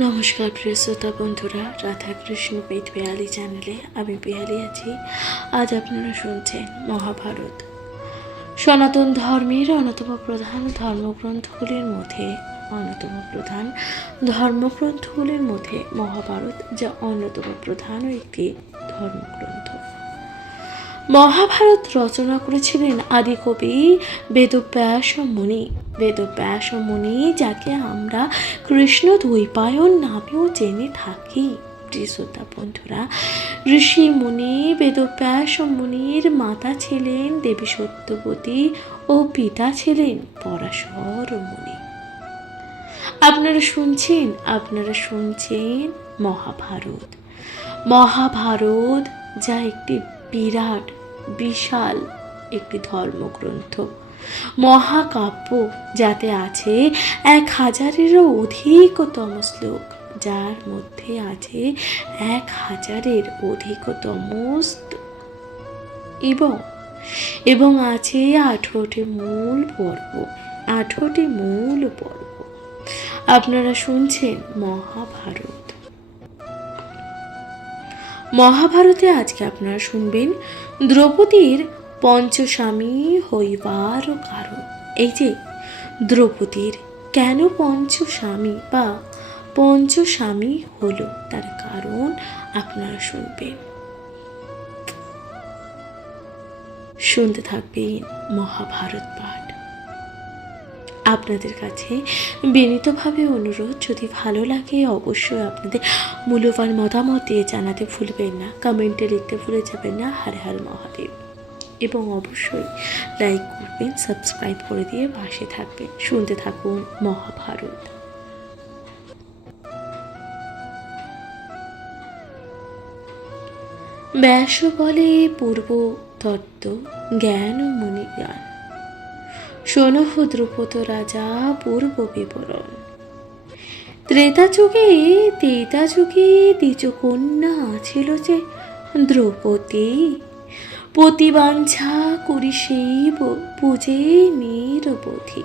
নমস্কার প্রিয় শ্রোতা বন্ধুরা, রাধা কৃষ্ণ পেট বেয়ালি চ্যানেলে আমি বেয়ালি আছি। আজ আপনারা শুনছেন মহাভারত, সনাতন ধর্মের অন্যতম প্রধান ধর্মগ্রন্থগুলির মধ্যে মহাভারত, যা অন্যতম প্রধান একটি ধর্মগ্রন্থ। মহাভারত রচনা করেছিলেন আদিকবি বেদব্যাস মুনি, যাকে আমরা কৃষ্ণ দ্বৈপায়ন নামেও জেনে থাকি। শ্রোতা বন্ধুরা, ঋষি মুনি বেদব্যাস মুনির মাতা ছিলেন দেবী সত্যবতী ও পিতা ছিলেন পরাশর মুনি। আপনারা শুনছেন মহাভারত, যা একটি বিশাল একটি ধর্মগ্রন্থ, মহাকাব্য, যাতে আছে 1000-এরও অধিকতম শ্লোক, যার মধ্যে আছে 1000-এর অধিকতম এবং আছে 18টি মূল পর্ব। আপনারা শুনছেন মহাভারতে আজকে আপনারা শুনবেন দ্রৌপদীর পঞ্চস্বামী হইবার কারণ। এই যে দ্রৌপদীর কেন পঞ্চস্বামী হলো, তার কারণ আপনারা শুনতে থাকবেন মহাভারত পাঠ। আপনাদের কাছে বিনীতভাবে অনুরোধ, যদি ভালো লাগে অবশ্যই আপনাদের মূল্যবান মতামত দিয়ে জানাতে ভুলবেন না, কমেন্টে লিখতে ভুলে যাবেন না হর হর মহাদেব, এবং অবশ্যই লাইক করবেন, সাবস্ক্রাইব করে দিয়ে পাশে থাকবেন। শুনতে থাকুন মহাভারত। ব্যাস বলে পূর্ব তত্ত্ব জ্ঞান মুনি জ্ঞান, শোনহ দ্রুপদ রাজা পূর্ব বিবরণ। ত্রেতা যুগে দ্বিজ কন্যা ছিল যে দ্রৌপদী, পতিবাঞ্ছা করি সেই পূজে নিরবধি,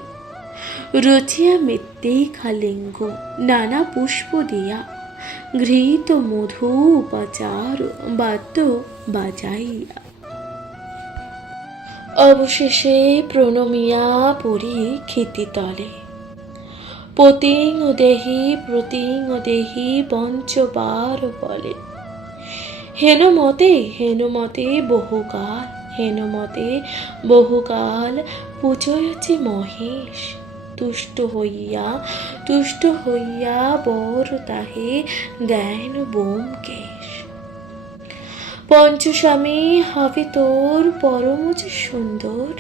রচিয়া মেত্তে খালিঙ্গ নানা পুষ্প দিয়া, ঘৃত মধু উপাচার বাদ্য বাজাইয়া। অবশেষে প্রণমিয়া পরি ক্ষিতিতলে, পতিং দেহি পঞ্চবার বলে, হেনমতে বহুকাল পূজয়চি মহেশ, তুষ্ট হইয়া বর তাহে দেন বোমকেশ। পঞ্চস্বামী হবে তোর পরমজ সুন্দর,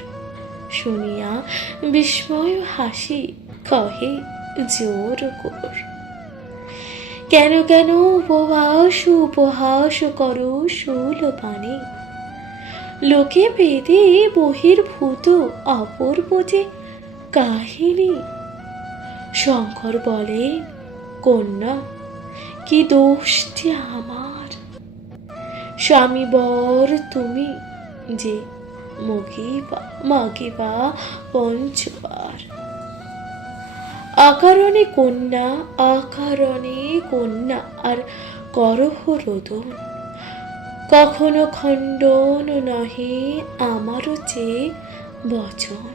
শুনিয়া বিস্ময় হাসি কহে জোর কর। কেন উপহাস করো শূলপানে, লোকে বেদে বহির্ভূত অপূর্ব যে কাহিনী। শঙ্কর বলে, কন্যা কি দোষটি আমার, স্বামী বর তুমি যে মাগিবা পঞ্চবার। আকারণে কন্যা আর করহ রোদন, কখনো খণ্ডন নহে আমারও চেয়ে বচন।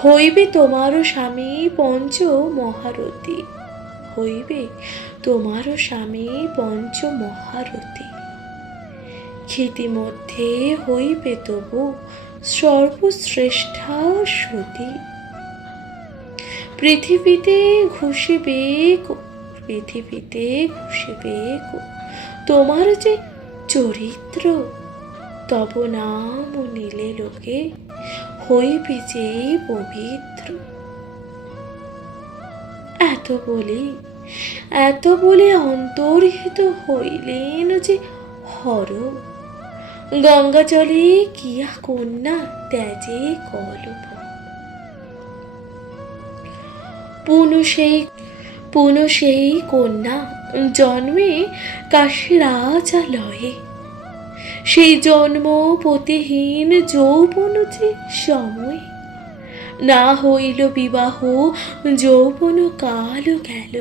হইবে তোমারও স্বামী পঞ্চমহারথী, ক্ষিতিমধ্যে হইবে তবু সর্বশ্রেষ্ঠা সতী। পৃথিবীতে ঘুষিবে তোমার যে চরিত্র, তব নাম নিলে লোকে হইবে যে পবিত্র। এত বলি অন্তর্হিত হইলেন যে হর, গঙ্গা জলে কিয়া কন্যা ত্যাজে কলপ। পুনঃ সেই কন্যা জন্মে কাশী রাজালয়ে, সেই জন্ম পতিহীন যৌবন যে সময়, না হইল বিবাহ, যৌবন কাল গেল,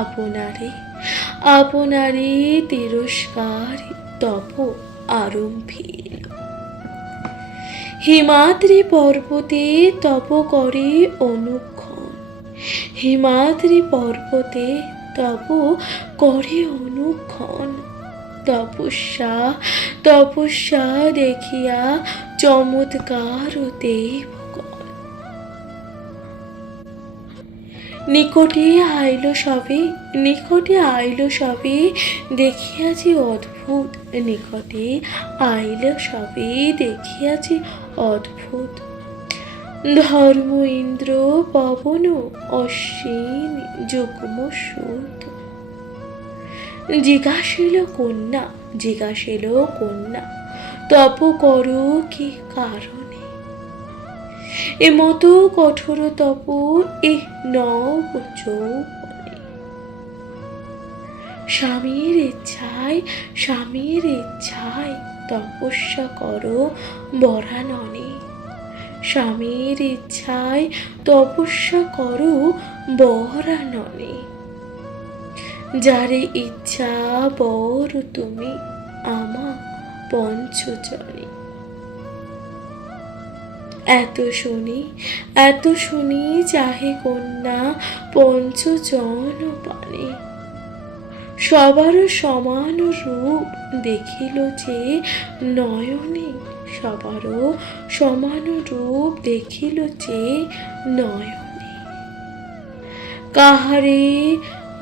আপনারে আপনারে তিরস্কার তপ আরম্ভিল। হিমাদ্রি পর্বতে তপ করে অনুক্ষণ, হিমাদ্রি পর্বতে তপ করে অনুক্ষণ। তপস্যা তপস্যা দেখিয়া চমৎকার দেবগণ, নিকটে আইল সবে, নিকটে আইল সবে দেখিয়াছি অদ্ভুত, নিকটে আইল সবে দেখিয়াছি অদ্ভুত। ধর্ম ইন্দ্র পবন অশ্বিন যুগ্ম সুত, জিজ্ঞাসিল কন্যা, জিজ্ঞাসিল কন্যা তপ করো কি কারণে? এমতো কঠোর তপ এ নব যৌবনে। স্বামীর ইচ্ছায়, স্বামীর ইচ্ছায় তপস্যা করো বরাননে, স্বামীর ইচ্ছায় তপস্যা করো বরাননে। যারে ইচ্ছা বর তুমি আমা পঞ্চজনে। এত শুনি, এত শুনি চাহে কন্যা পঞ্চজন পানে। সবার সমান রূপ দেখিল যে নয়নে, সবারও সমান রূপ দেখিল যে নয়নে। কাহারে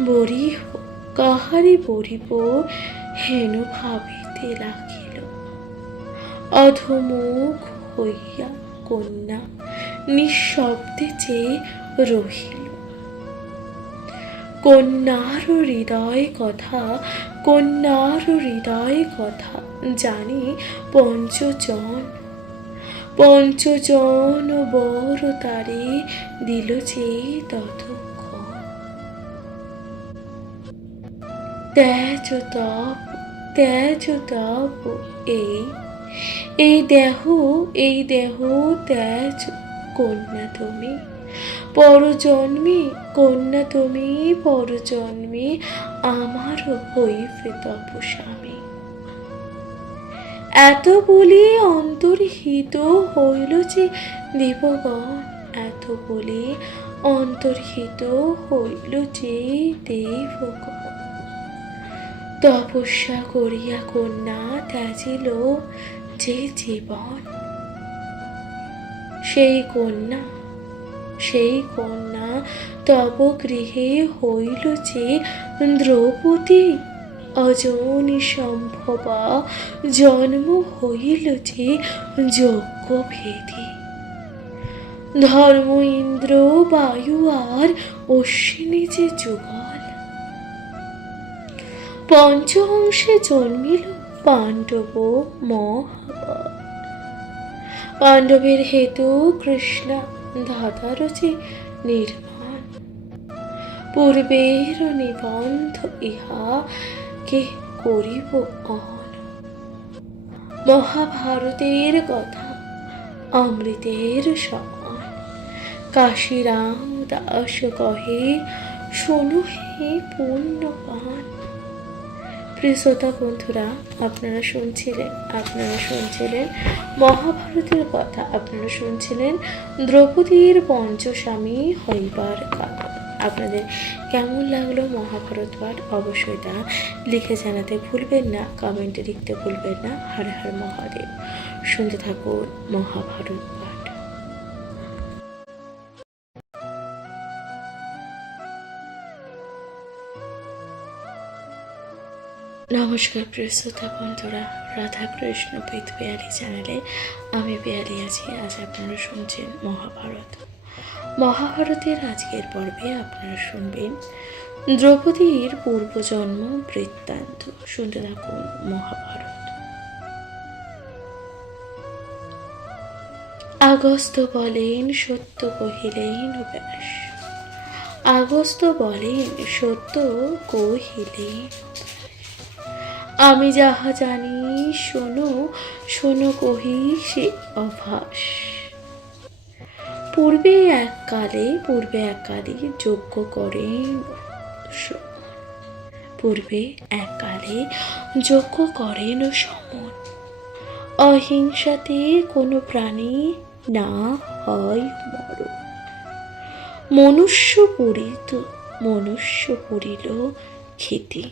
বরিহ, কাহারে বরিব হেন ভাবিতে লাগিল। অধমুখ হইয়া কন্যা নিঃশব্দে চেয়ে রহিল। কন্যার হৃদয় কথা, কন্যার হৃদয় কথা জানি পঞ্চজন, পঞ্চজন বর তারে দিল যে ততক্ষণ। ত্যাজ তপ, ত্যাজ তপ এই দেহ, এই দেহ ত্যাজ কন্যা তুমি। পরজন্মে কন্যা তুমি, পরজন্মে আমার হইবে তপস্বামী। এত বলি অন্তর্হিত হইল যে দেবগণ, এত বলি অন্তর্হিত হইল যে দেবগণ। তপস্যা করিয়া কন্যা ত্যাজিল যে জীবন। সেই কন্যা, সেই কন্যা তব গৃহে হইল যে দ্রৌপদী। অজনি সম্ভবা জন্ম হইল যে যজ্ঞ ভেদী। ধর্ম ইন্দ্র বায়ু আর অশ্বিনী যে যুগল। পঞ্চহংসে জন্মিল পাণ্ডব মহাবল। পাণ্ডবের হেতু কৃষ্ণা ধাতার যে নির্মাণ। পূর্বের নিবন্ধ ইহা কে করিব অন। মহাভারতের কথা অমৃতের সমান। কাশীরাম দাস কহে শোনো হে পুণ্যবান। প্রিয় শ্রোতা বন্ধুরা, আপনারা শুনছিলেন মহাভারতের কথা, আপনারা শুনছিলেন দ্রৌপদীর পঞ্চস্বামী হইবার কারণ। আপনাদের কেমন লাগলো মহাভারত পাঠ অবশ্যই তা লিখে জানাতে ভুলবেন না, কমেন্টে লিখতে ভুলবেন না। হর হর মহাদেব। শুনতে থাকুন মহাভারত পাঠ। নমস্কার প্রিয় শ্রোতা বন্ধুরা, রাধা কৃষ্ণ পিত পিয়ালি চ্যানেলে আমি পিয়ালি আছি। আজ আপনারা শুনছেন মহাভারত। মহাভারতের আজকের পর্বে আপনারা শুনবেন দ্রৌপদীর পূর্বজন্ম বৃত্তান্ত। শুনতে থাকুন মহাভারত। আগস্ত্য বলেন সত্য কহিলেন ব্যাস। আগস্ত্য বলেন সত্য কহিলেন। আমি যাহা জানি শোনো, শোনো কহি সে অভাস। পূর্বে এককালে যজ্ঞ করেন পূর্বে এককালে যজ্ঞ করেন সমন। অহিংসাতে কোনো প্রাণী না হয় মরণ। মনুষ্য পড়িল খেতে,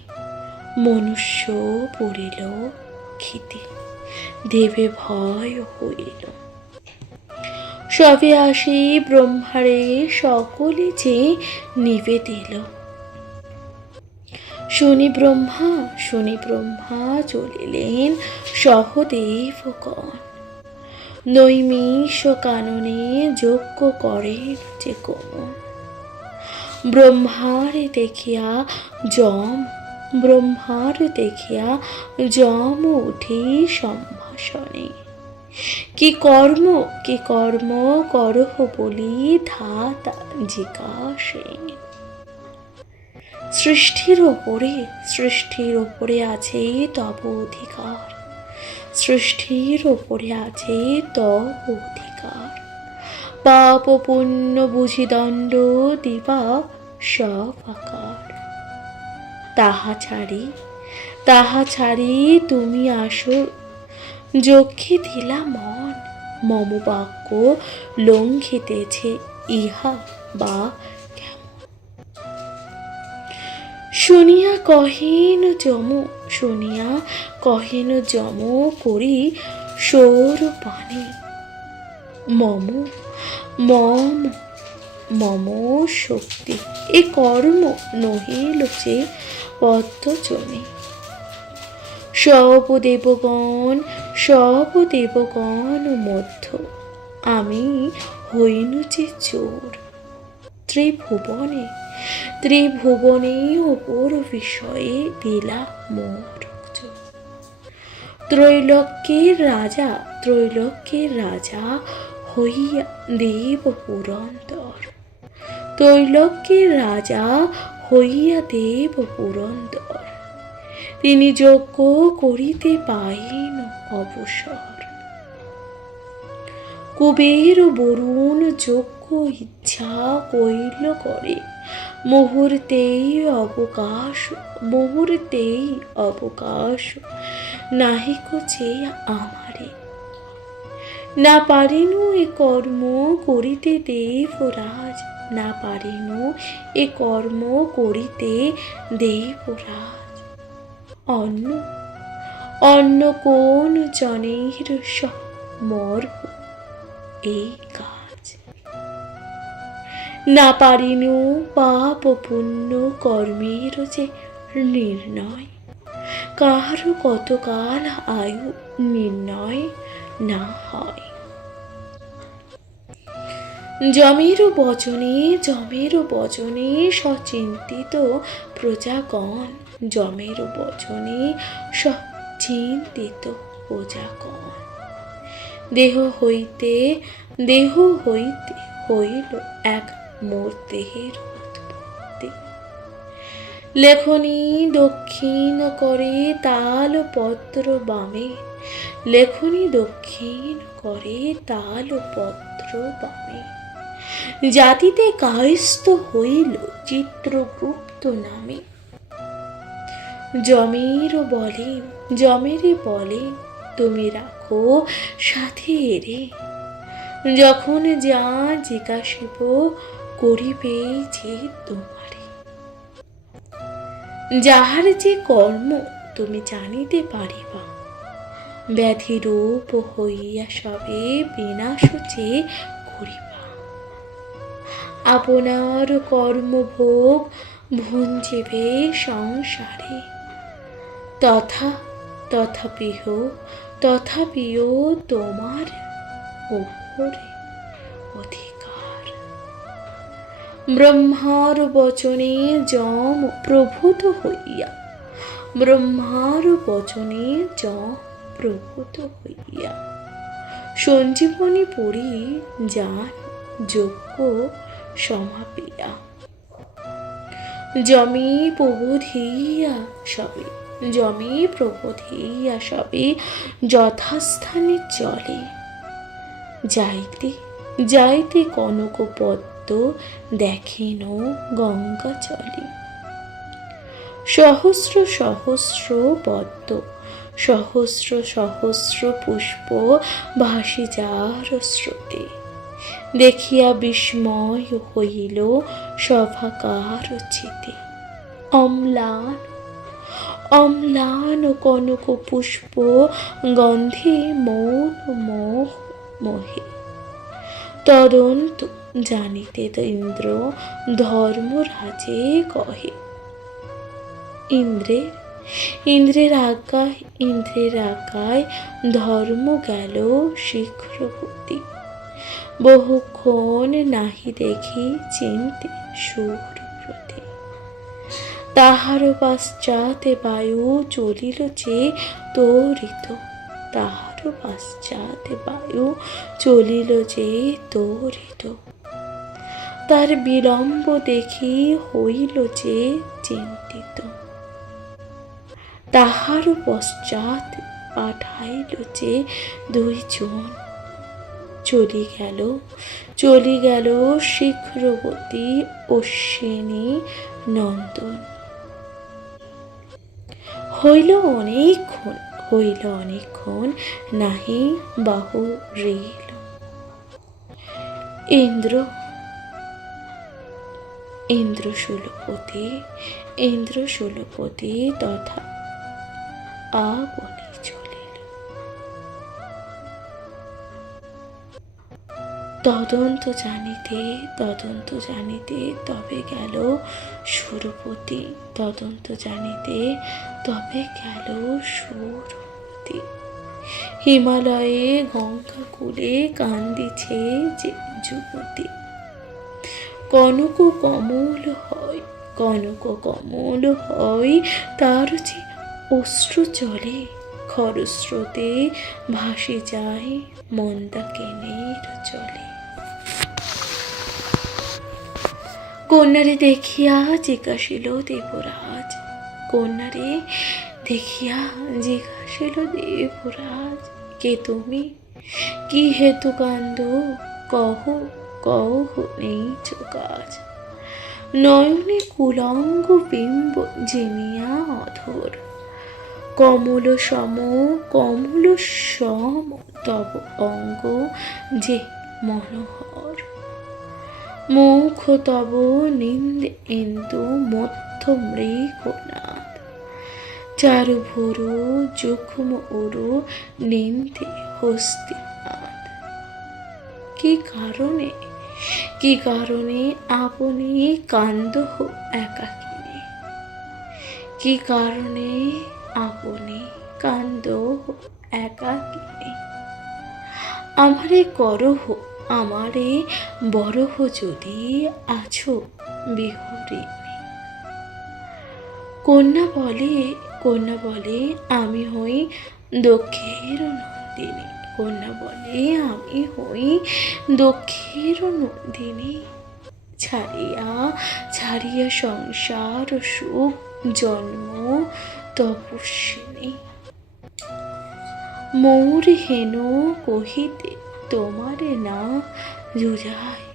মনুষ্য পড়িল খেতে, দেবে ভয় হইল। সবে আসি ব্রহ্মারে সকলে যে নিবে দিল। শুনি ব্রহ্মা চলিলেন সহদেবগণ। নৈমিষ কাননে যজ্ঞ করেন যে কমন। ব্রহ্মারে দেখিয়া যম উঠি সম্ভাষণে। কি কর্ম করহ বলি ধাতা জিজ্ঞাসে। সৃষ্টির ওপরে আছে তব অধিকার, সৃষ্টির ওপরে আছে তব অধিকার। পাপ পুণ্য বুঝি দণ্ড দিবা সব আকার। তাহা ছাড়ি তুমি আসো, যজ্ঞে দিলা মন। মম বাক্য লঙ্ঘিতেছে ইহা বা কেমন। শুনিয়া কহেন যম করি সৌরপানে। মম শক্তি এ কর্ম নহিল যে পদ্মজনে। সব দেবগণ মধ্য আমি হইনু যে চোর। ত্রিভুবনে অপর বিষয়ে দিলা মোর। ত্রৈলোক্যের রাজা হইয়া দেব পুরন্দর। তিনি যজ্ঞ করিতে পাইন অবসর। কুবের বরুণ যজ্ঞ ইচ্ছা কইল করে। মুহূর্তেই অবকাশ নাহিক যে আমারে। না পারেনু এ কর্ম করিতে দেবরাজ, না পারেনু এ কর্ম করিতে দেবরাজ। অন্য কোন জনের মর্ব এই কাজ। না পারিনু পাপ পুণ্য কর্মের যে নির্ণয়। কাহারও কতকাল আয়ু নির্ণয় না হয়। যমের বচনে সচিন্তিত প্রজাগণ। দেহ হইতে হইল এক মোর দেহের উৎপত্তি। লেখনী দক্ষিণ করে তালপত্র বামে। জাতিতে কায়স্থ হইল চিত্রগুপ্ত নামে। যমেরে বলে তুমি রাখো সাথে রে। যখন যা জিজ্ঞাসিব করিবে যে তোমারে। যাহার যে কর্ম তুমি জানিতে পারিবা। ব্যাধিরূপ হইয়া সবে বিনাশ যে করিবা। আপনার কর্মভোগ ভুঞ্জিবে সংসারে। তথাপিও তোমার উপরে অধিকার। ব্রহ্মার বচনে যম প্রভূত হইয়া। সঞ্জীবনী পুরী যান যজ্ঞ সমাপিয়া। যমী প্রবোধিয়া সবে যথাস্থানে চলে। যাইতে কনক পদ্ম দেখেন গঙ্গা চলে। সহস্র সহস্র পদ্ম সহস্র সহস্র পুষ্প ভাসি যার স্রোতে, দেখিয়া বিস্ময় হইল সভাকার চিতে। অম্লান অম্লান কনক পুষ্প গন্ধে মৌন মোহ মোহে, তদন্ত জানিতে ইন্দ্র ধর্মরাজে কহে। ইন্দ্রের আজ্ঞায় ধর্ম গেল শীঘ্রবর্তী, বহুক্ষণ নাহি দেখি চিন্তে সুরব্রতী। তাহার পাশ্চাতে বায়ু চলিল যে তরিত, তাহার পাশ্চাতে বায়ু চলিল যে তরিত। তার বিলম্ব দেখি হইল যে চিন্তিত, তাহার পশ্চাৎ পাঠাইল যে দুইজন। চলি গেল শীঘ্রবতী অশ্বিনী নন্দন। হইল অনেকক্ষণ নাহি বাহু রেল। ইন্দ্র শূলপতি তথা আপনি চলিল। তদন্ত জানিতে তবে গেল সুরপতি, তদন্ত জানিতে তবে গেল সুরপতি। হিমালয়ে গঙ্গা কূলে কান্দিছে যে যুবতী। কনক কমল হয় তার যে অশ্রু চলে, খরস্রোতে ভাসি যায় মন্দাকিনীর জলে। কন্যারে দেখিয়া জিজ্ঞাসিল দেবরাজ, কে তুমি, কি হেতু কান্দ, কহ নেইচ কাজ। নয়নে কুলঙ্গ বিম্ব জিনিয়া অধর, কমল সম তব অঙ্গ যে মনোহর। মুখ তব নিন্দে ইন্দু মধ্য মৃগনাদ, চারুভুরু যুগ্ম উরু নিন্দে হস্তিনাদ। কি কারণে আপনি কান্দহ একাকিনী, কি কারণে আপনি কান্দহ একাকিনী। আমারে বরহ যদি আছো বিহরিণী। কন্যা বলে আমি হই দক্ষের নন্দিনী। ছাড়িয়া সংসার সুখ জন্ম তপস্বিনী। মোর হেন কহিতে তোমারে না জুঝায়,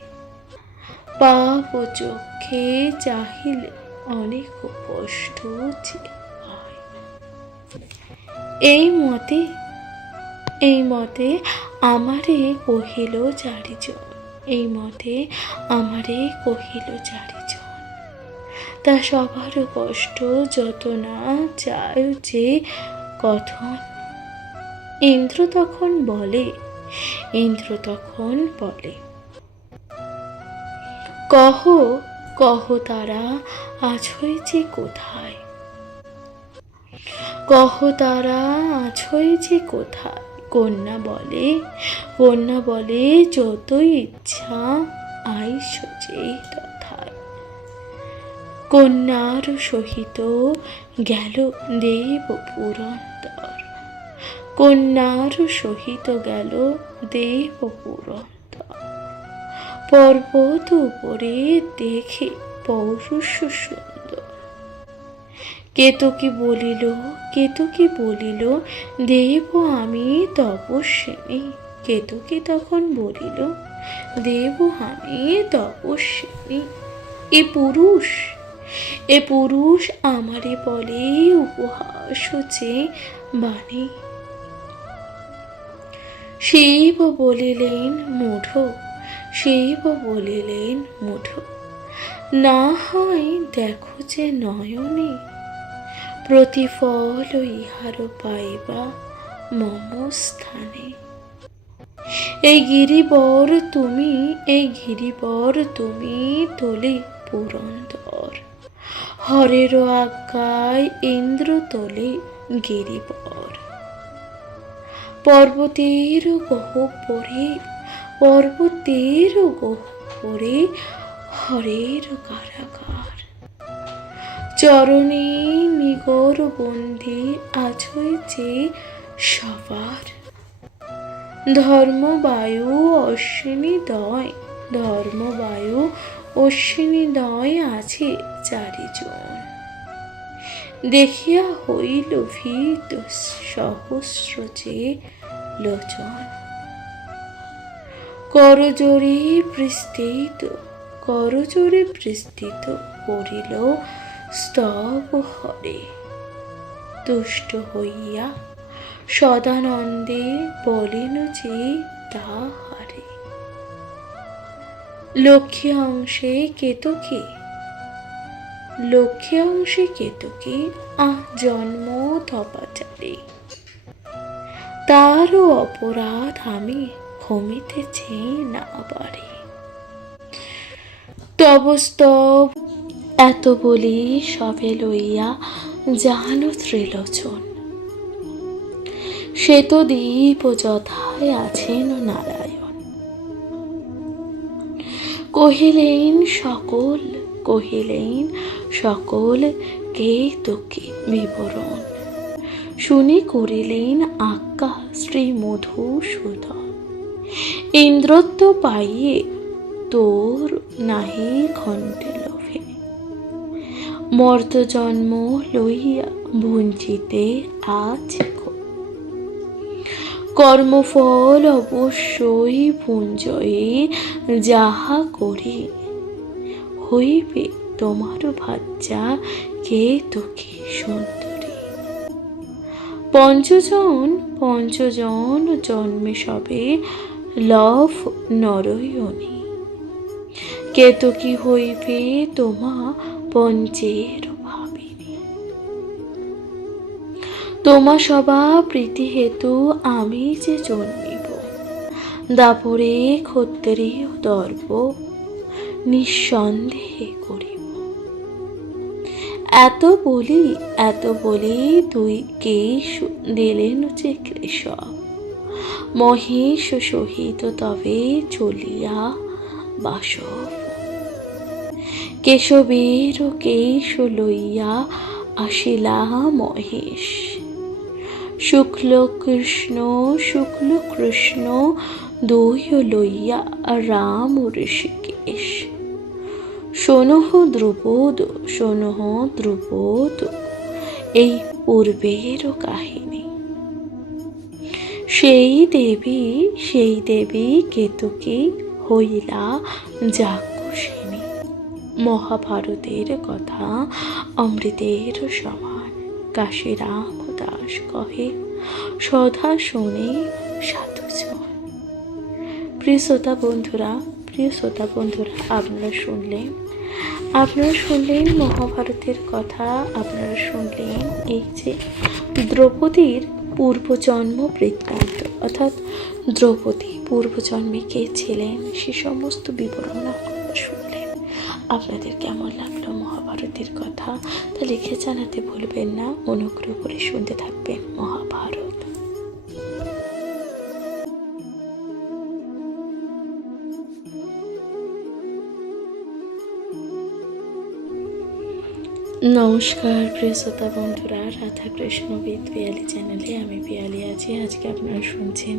পাপ চক্ষে চাহিলে অনেক কষ্ট যে হয়। এই মতে আমারে কহিল চারিজন। তা সবার কষ্ট যত না চায় যে কথন। ইন্দ্র তখন বলে কহ তারা আছোই যে কোথায়, কন্যা বলে যতই ইচ্ছা আইস যে তথায়। কন্যার সহিত গেল দেব পুরন্দর। পর্বত উপরে দেখে পৌরুষ সুন্দর। কেতকী বলিল দেব আমি তপস্বিনী। কেতকী তখন বলিল, দেব আমি তপস্বিনী, এ পুরুষ আমারে বলে উপহাস হচ্ছে বাণী। শিব বলিলেন মূঢ়, না হয় দেখো যে নয়নে, প্রতিফল ইহার পাইবা মম স্থানে। এই গিরিবর তুমি তোলে পুরন্দর, হরের আজ্ঞায় ইন্দ্র তোলে গিরিবর। পর্বতের গহ্বরে হরের কারাগার, চরণে নিগর বন্দী আছই যে সবার। ধর্মবায়ু অশ্বিনী দয় আছে চারিজন, দেখিয়া হইল ভীত সহস্র যে লোচন। করজোড়ে বিস্তৃত করিল স্তব হরে, তুষ্ট হইয়া সদানন্দে বলেন যে তাহারে। লক্ষ্মী অংশে কেতকী জন্ম তপাচারে, তারও অপরাধ আমি ক্ষমিতেছি না পারি। তব স্তব এত বলি সবে লইয়া জানো ত্রিলোচন, শ্বেতদ্বীপ যথায় আছেন নারায়ণ। কহিলেন সকল কেতকী বিবরণ, শুনি করিলেন আজ্ঞা শ্রী মধুসূদন। ইন্দ্রত্ব পাইয়ে তোর নাহি ঘণ্টে লোভে, মর্ত জন্ম লইয়া ভুঞ্জিতে আজ কর্মফল অবশ্যই ভুঞ্জয়ে যাহা করি, হইবে তোমার ভাজ্যা কেতকী সুন্দরী। পঞ্চজন জন্মে সবে লভ নরয়নী, কেতকী হইবে তোমা পঞ্চের ভাবিনী। তোমা সবা প্রীতি হেতু আমি যে জন্মিব, দাপরে ক্ষত্রিয় দর্প নিঃসন্দেহে করিব। এত বলি দুই কেশ দিলেন যে কৃষক, মহেশ সহিত তবে চলিয়া বাসব। কেশবের কেশ লইয়া আসিলা মহেশ, শুক্ল কৃষ্ণ দুই লইয়া রাম ঋষিকেশ। শোনহ দ্রুপদ এই পূর্বের কাহিনী। সেই দেবী কেতকী হইলা যাজ্ঞসেনী। মহাভারতের কথা অমৃতের সমান, কাশীরাম দাস কহে সদা শোনে সাধুজন। প্রিয় শ্রোতা বন্ধুরা, আপনারা শুনলেন মহাভারতের কথা। আপনারা শুনলেন এই যে দ্রৌপদীর পূর্বজন্ম বৃত্তান্ত, অর্থাৎ দ্রৌপদী পূর্বজন্মে কে ছিলেন সে সমস্ত বিবরণ আপনারা শুনলেন। আপনাদের কেমন লাগলো মহাভারতের কথা তা লিখে জানাতে ভুলবেন না। অনুগ্রহ করে শুনতে থাকবেন মহাভারত। নমস্কার প্রিয় শ্রোতা বন্ধুরা, রাধা কৃষ্ণ উইথ পিয়ালি চ্যানেলে আমি পিয়ালি আছি। আজকে আপনারা শুনছেন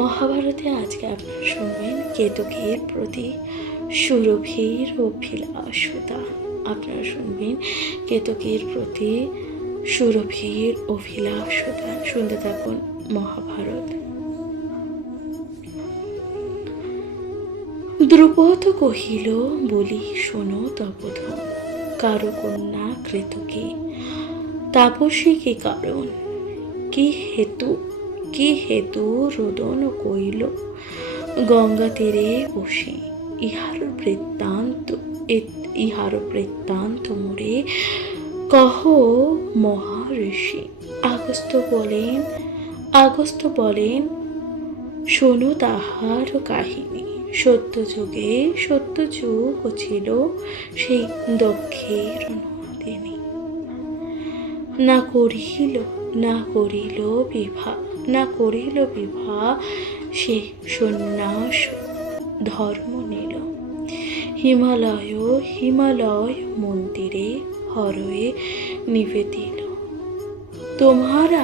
মহাভারতে আজকে আপনারা শুনবেন কেতকীর প্রতি সুরভির অভিলাষতা। আপনারা শুনবেন কেতকীর প্রতি সুরভির অভিলাষতা। শুনতে থাকুন মহাভারত। দ্রুপদ কহিল, বলি শোনো তপোধন, কারো কন্যা কৃতকে তাপসী কি কারণ, কি হেতু রোদন কইল গঙ্গা তীরে বসে, ইহার বৃত্তান্ত মোরে কহ মহাঋষি। আগস্ত্য বলেন শোনো তাহার কাহিনী। সত্য যুগ ছিল সেই দক্ষের নন্দিনী, না করিল বিভা সে সন্ন্যাস ধর্ম নিল। হিমালয় মন্দিরে হরয়ে নিবেদিল। তোমার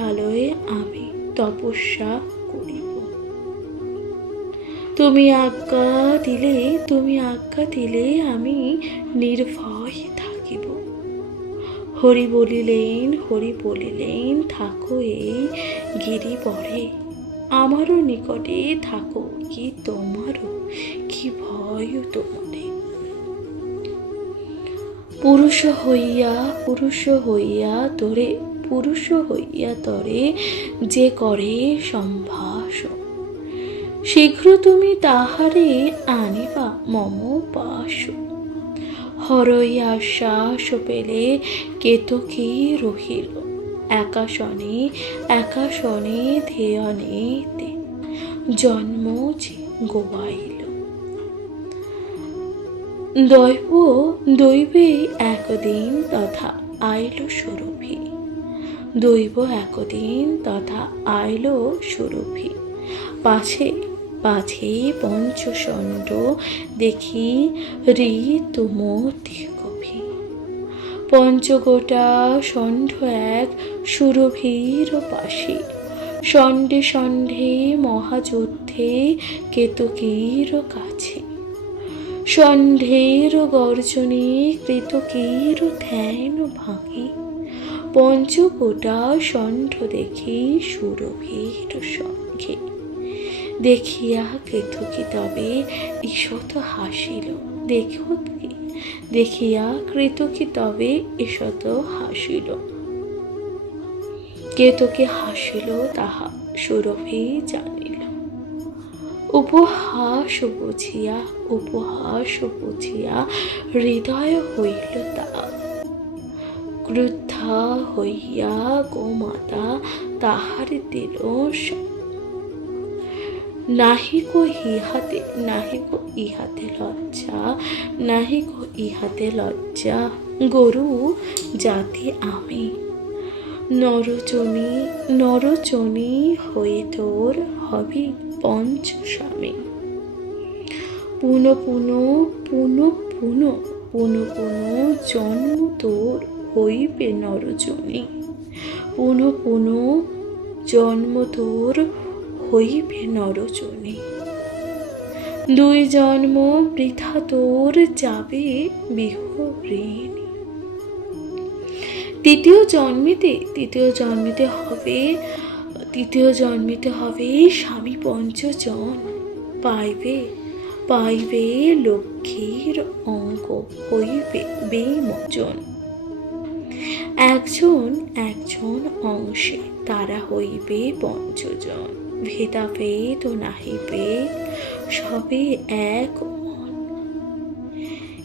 আলোয় আমি তপস্যা করিব। তুমি আজ্ঞা দিলে আমি নির্ভয় থাকিব। হরি বলিলেন থাকো এই গিরিবরে, আমারও নিকটে থাকো কি ভয় তোমারে। পুরুষ হইয়া তরে যে করে সম্ভাষণ, শীঘ্র তুমি তাহারে আনিবা মম পাশ। হরই আশ্বাস পেলে কেতকী রহিল, একাশনে ধ্যানেতে জন্ম যে গোয়াইল। দৈবে একদিন তথা আইল সুরভি। পাছে পঞ্চষণ্ড দেখি ঋতুমতি কভি। পঞ্চগোটা ষণ্ড এক সুরভির পাশে, ষণ্ডে মহাযুদ্ধে কেতকীর কাছে। ষণ্ঢের গর্জনে কেতকীর ধ্যান ভাঙে, পঞ্চগোটা ষণ্ড দেখি সুরভির সঙ্গে। দেখিয়া কেতকী তবে ঈষৎ হাসিল, কেতকী হাসিল তাহা সুরভি জানিল। উপহাস বুঝিয়া হৃদয় হইল তার। ক্রুদ্ধা হইয়া গোমাতা তাহার দিল নাহিকো ইহাতে লজ্জা, গরু জাতি আমি। নরচনি হয়ে তোর হবি পঞ্চস্বামী। পুন জন্ম তোর হইবে নরজনী। পুন জন্ম তোর হইবে নরজনী। দুই জন্ম বৃথা তোর যাবে বিহরিণী। তৃতীয় জন্মিতে হবে স্বামী পঞ্চজন। পাইবে লক্ষ্মীর অঙ্ক হইবে বেমোচন। একজন অংশে তারা হইবে পঞ্চজন। ভেদাভেদ নাহিবে সবে এক মন।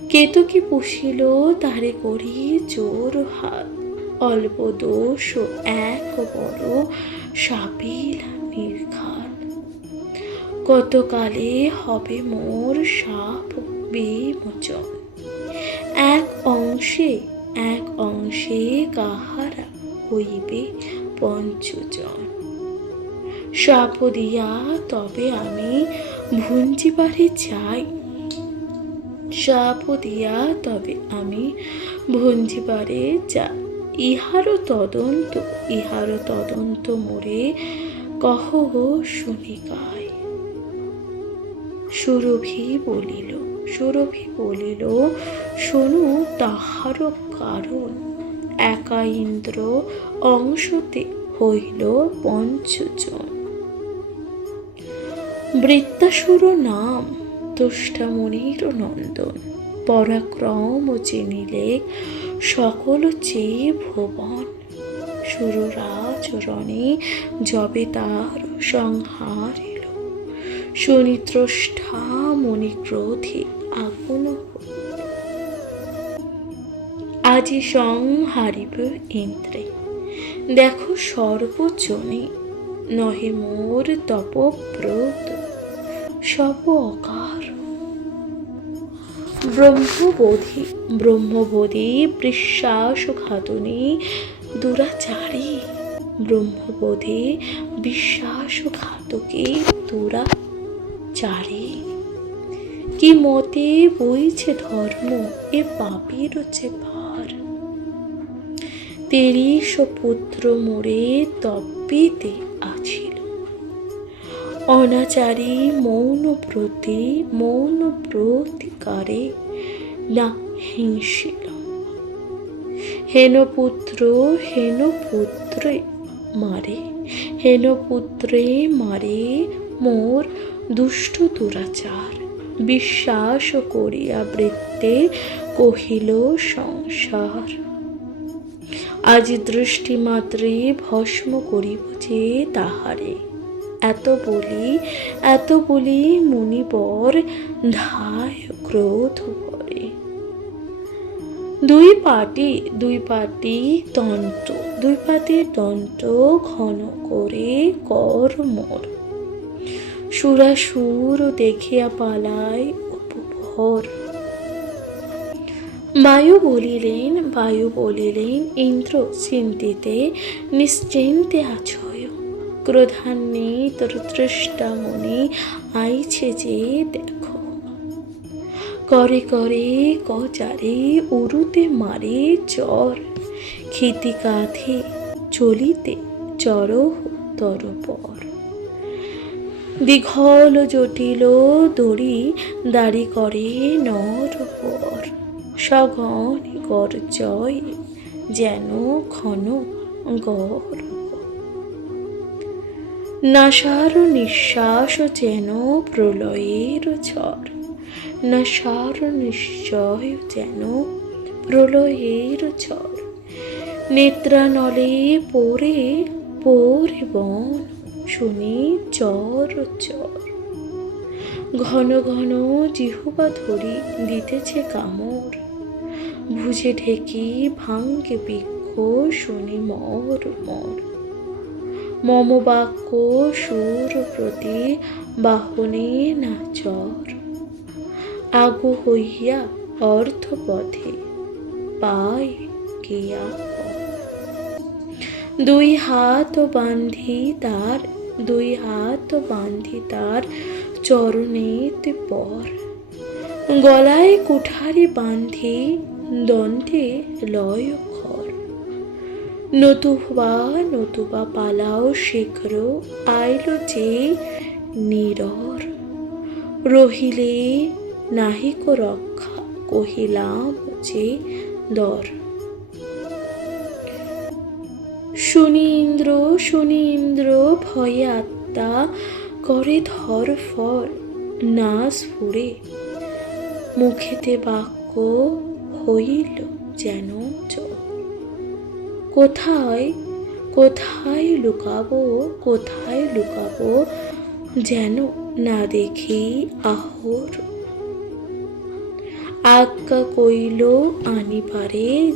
কেতকী পুষিল তারে করি জোর হাত। অল্প দোষ এক বড় সাপিল নির্ঘাত। কতকালে হবে মোর সাপ বিমোচন। এক অংশে কাহারা হইবে পঞ্চজন। সাপ দিয়া তবে আমি ভুঞ্জিবারে যাই। ইহারও তদন্ত মোরে কহ শুনিকাই। সুরভি বলিল শোনো তাহারও কারণ। একা ইন্দ্র অংশতে হইল পঞ্চজন। বৃত্তাসুর নাম তুষ্টামণির নন্দন, পরাক্রম চিনিলে সকল চেয়ে ভুবন। সুররাজরণে যবে তার সংহারিল, সুনিদ্রষ্টা মণিক্রোধে আগুন হইল। আজি সংহারিব ইন্দ্রে, দেখো সর্বজনে, নহে মোর তপব্রত সব অকার। ব্রহ্মবোধি বিশ্বাসঘাতনী দুরাচারী, ব্রহ্মবোধে বিশ্বাসঘাতকে দুরাচারী। কি মতে বইছে ধর্ম এ পাপীর যে ভার, তেরিশ পুত্র মোরে তপ্পিতে আছিল। অনাচারী মৌন প্রতিকারে না হিংসিল। হেন পুত্রে মারে মোর দুষ্ট দুরাচার। বিশ্বাস করিয়া বৃত্তে কহিল সংসার, আজি দৃষ্টি মাত্রে ভস্ম করিব যে তাহারে। এত বলি মুনিবর ধায় ক্রোধ করে। দুই পাটির তন্ত ঘন করে কর মোর। সুরাসুর দেখিয়া পালায় উপভর। বায়ু বলিলেন ইন্দ্র চিন্তিতে নিশ্চিন্তে আছয়। ক্রোধান্বিত দৃষ্টামণি আইছে যে দেখো। করে কচারে উরুতে মারে চর। ক্ষিতি কাঁধে চলিতে চরহ তরপর। দীঘল জটিল দড়ি দাড়ি করে নরপর। সগণ গর্জয় যেন ঘন গর্ভ। নাসার নিঃশ্বাস যেন প্রলয়ের ঝড়। নাসার নিশ্চয় যেন প্রলয়ের ঝড়। নেত্রানলে পরে বন শুনি চর। ঘন ঘন জিহ্বা ধরি দিতেছে কামড়। ভুজে ঢেকি ভাঙ্গে বৃক্ষ শুনি মর। মম বাক্য সুর প্রতি বাহনে নাচর। আগু হইয়া অর্থপথে পায় গিয়া। দুই হাত বান্ধি তার চরণেতে পর। গলায় কুঠারি বান্ধি দণ্ডে লয় খর। নতুবা পালাও শীঘ্র আইল যে নীরর। রহিলে নাহিক রক্ষা কহিলাম যে দর। শুনি ইন্দ্র ভয়ে আত্মা করে ধরফর। না স্ফুরে মুখেতে বাক্য হইল যেন চোর। কোথায় লুকাবো যেন না দেখি আহর। আজ্ঞা কইল আনিবারে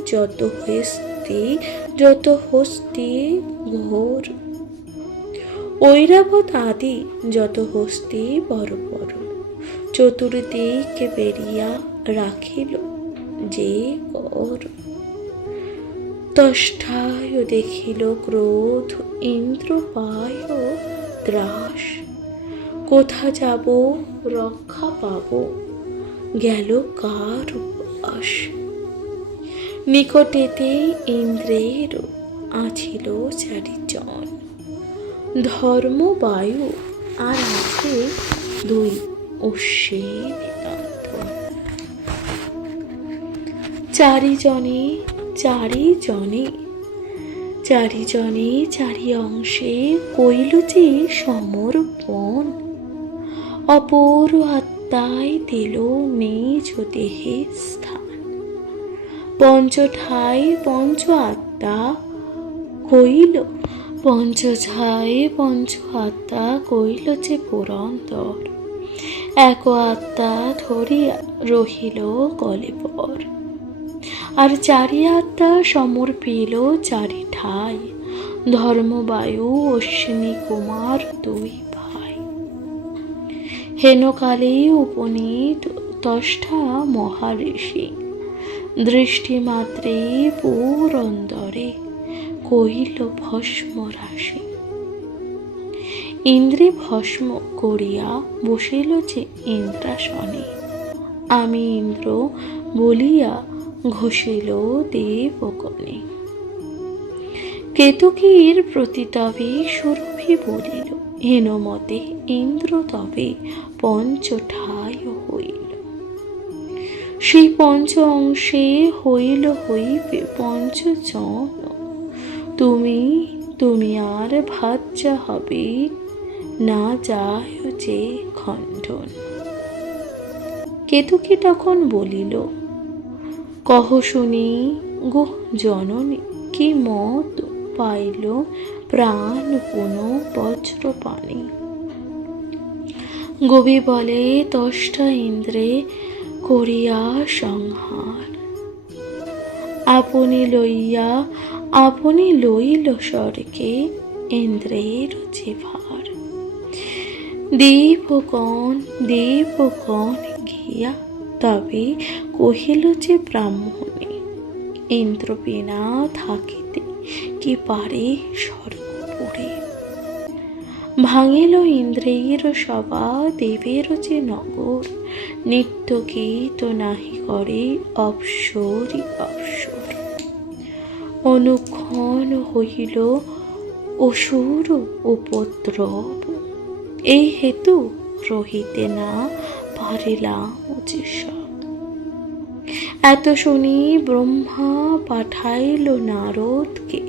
যত হস্তি ঘোর। ঐরাবত আদি যত হস্তি বড় চতুর্দিকে বেরিয়া রাখিল যে কর। তষ্ঠায় দেখিল ক্রোধ ইন্দ্র পায় ত্রাস। কোথা যাব রক্ষা পাব গেল কার বাস। নিকটেতে ইন্দ্রের আছিল চারিজন। ধর্ম বায়ু আর আছে দুই অশ্বিনী নন্দন। চারিজনে চারিজনে চারি অংশে কইল যে সমর্পণ, অপর আত্মায় দিল নিজ দেহে স্থান। পঞ্চঠাই পঞ্চ আত্মা কইল, কইল যে পুরন্দর, এক আত্মা ধরিয়া রহিল কলেবর। আর চারি আত্মা সমর্পিল চারি ঠাই, ধর্মবায়ু অশ্বিনী কুমার দুই ভাই। হেনকালে উপনীত তষ্ঠা মহাঋষি, দৃষ্টিমাত্রে পুরন্দরে কহিল ভস্ম রাশি। ইন্দ্রে ভস্ম করিয়া বসিল যে ইন্দ্রাসনে, আমি ইন্দ্র বলিয়া ঘোষিল দেবগণে। কেতকীর প্রতি তবে সুরভি বলিল, হেনমতে ইন্দ্র তবে পঞ্চঠায় হইল। সেই পঞ্চ অংশে হইবে পঞ্চজন, তুমি আর ভাজ্যা হবে না যায় যে খণ্ডন। কেতকী তখন বলিল, কহ শুনি গো জননী, কি মত পাইল প্রাণ পুন বজ্রপাণি। গবি বলে তষ্ঠা ইন্দ্রে করিয়া সংহার, আপনি লইল স্বর্গে ইন্দ্রের যে ভার। দেবগণ গিয়া তবে কহিল যে ব্রাহ্মণে, ইন্দ্র বিনা থাকিতে কি পারে স্বর্গপুরে। ভাঙিল ইন্দ্রের সভা দেবের যে নগর, নিত্য গীত নাহি করে অপ্সরি অপ্সর। অনুক্ষণ হইল অসুর উপদ্রব, এই হেতু রহিতে না পারিলাম যে সব। এত শুনি ব্রহ্মা পাঠাইল নারদকে,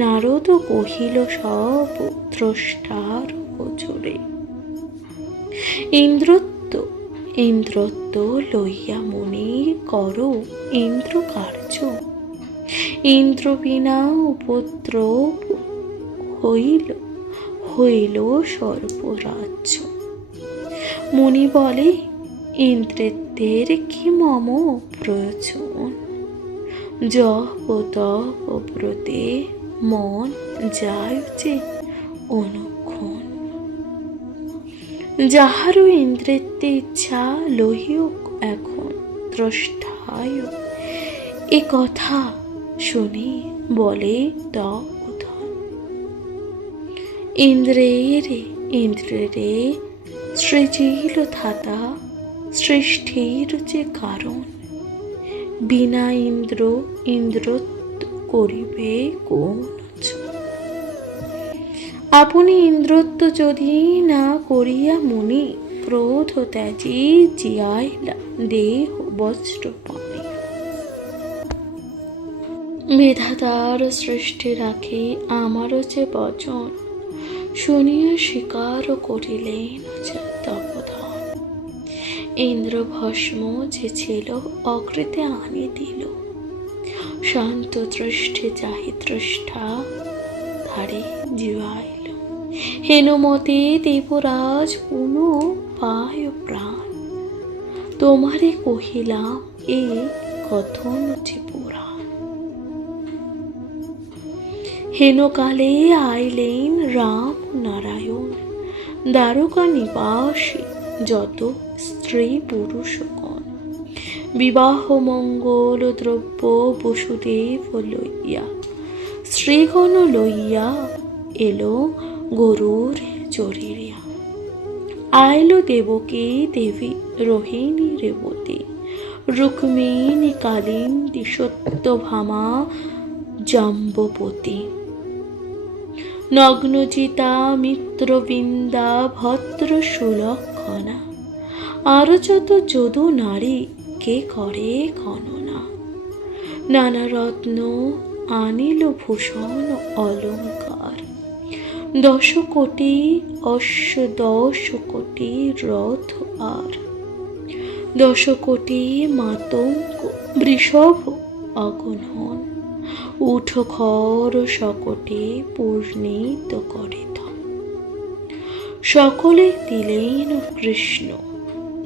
নারদ কহিল সব দ্রষ্টার গোচরে। ইন্দ্রত্ব লইয়া মুনি করো ইন্দ্র কার্য, ইন্দ্র বিনা উপদ্রব হইল সর্বরাজ্য। মুনি বলে ইন্দ্রের কি মম প্রয়োজন, জপ তপ ব্রতে মন যায় যে অনুক্ষণ। যাহারও ইন্দ্রেতে ইচ্ছা লহিও এখন দ্রষ্টায়, এ কথা শুনি বলে দধন। ইন্দ্রেরে সৃজিল ধাতা, সৃষ্টির যে কারণ। বিনা ইন্দ্রত্ব করিবে কোন। আপনি ইন্দ্রত্ব যদি না করিয়া মুনি, ক্রোধ ত্যাজি জিয়াইলা দেহ বজ্রপাণি। বিধাতার সৃষ্টি রাখি আমারও যে বচন, শুনিয়া স্বীকার করিলেন তপোধন। ইন্দ্র ভস্ম যে ছিল অকৃতে আনি দিল, শান্ত দৃষ্টি চাহি দ্রষ্টা ধারে জীবাইল। হেনমতে দেবরাজ পুন পায় প্রাণ, তোমারে কহিলাম এ কথন যে পুরাণ। হেনকালে আইলেন রাম নারায়ণ, দ্বারকা নিবাসী যত স্ত্রী পুরুষগণ। বিবাহ মঙ্গল দ্রব্য বসুদেব লইয়া, শ্রীগণ লইয়া এলো গরুর চরিয়া। আইলো দেবকী দেবী রোহিণী রেবতী, রুক্মিণী কালিন্দী সত্যভামা জাম্বপতি। নগ্নচিতা মিত্রবৃন্দা ভদ্র সুলক্ষণা, আরো যত যদু নারী কে করে গণনা। নানা রত্ন আনিল ভূষণ অলঙ্কার, 10 কোটি অশ্ব 10 কোটি রথ আর, 10 কোটি মাতঙ্গ বৃষভ অগণন, উঠ খর সকটে পূর্ণিত করে ধন। সকলে দিলেন কৃষ্ণ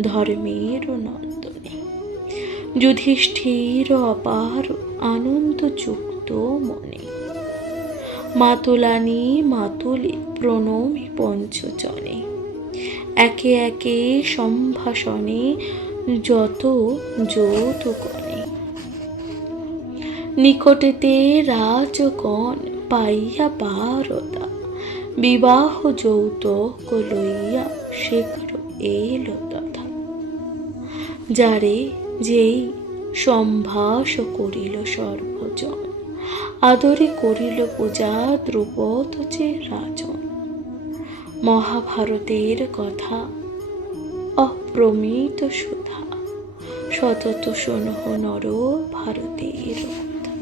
ধর্মের নন্দনে, যুধিষ্ঠির অপার আনন্দ যুক্ত মনে, মাতুলানি মাতুলে প্রণমী পঞ্চজনে, একে একে সম্ভাষণে যত যৌতুকনে। নিকটেতে রাজগণ পাইয়া বারতা, বিবাহ যৌতুক লইয়া শীঘ্র এলো তথা। যারে যেই সম্ভাষ করিল সর্বজন, আদরে করিল পূজা দ্রুপদ যে রাজন। মহাভারতের কথা অপ্রমিত সুধা, সতত শোনহ নর ভারতের কথা।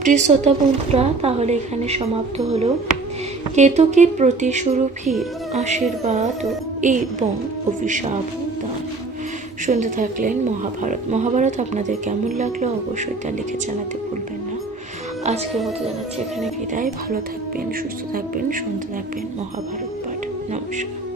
প্রিয় শ্রোতা বন্ধুরা, তাহলে এখানে সমাপ্ত হলো কেতকীর প্রতি সুরভির আশীর্বাদ এবং অভিশাপ দান। শুনতে থাকলেন মহাভারত আপনাদের কেমন লাগলো অবশ্যই তা লিখে জানাতে ভুলবেন না। আজকের মতো জানাচ্ছি এখানে বিদায়। ভালো থাকবেন, সুস্থ থাকবেন, শুনতে থাকবেন মহাভারত পাঠ। নমস্কার।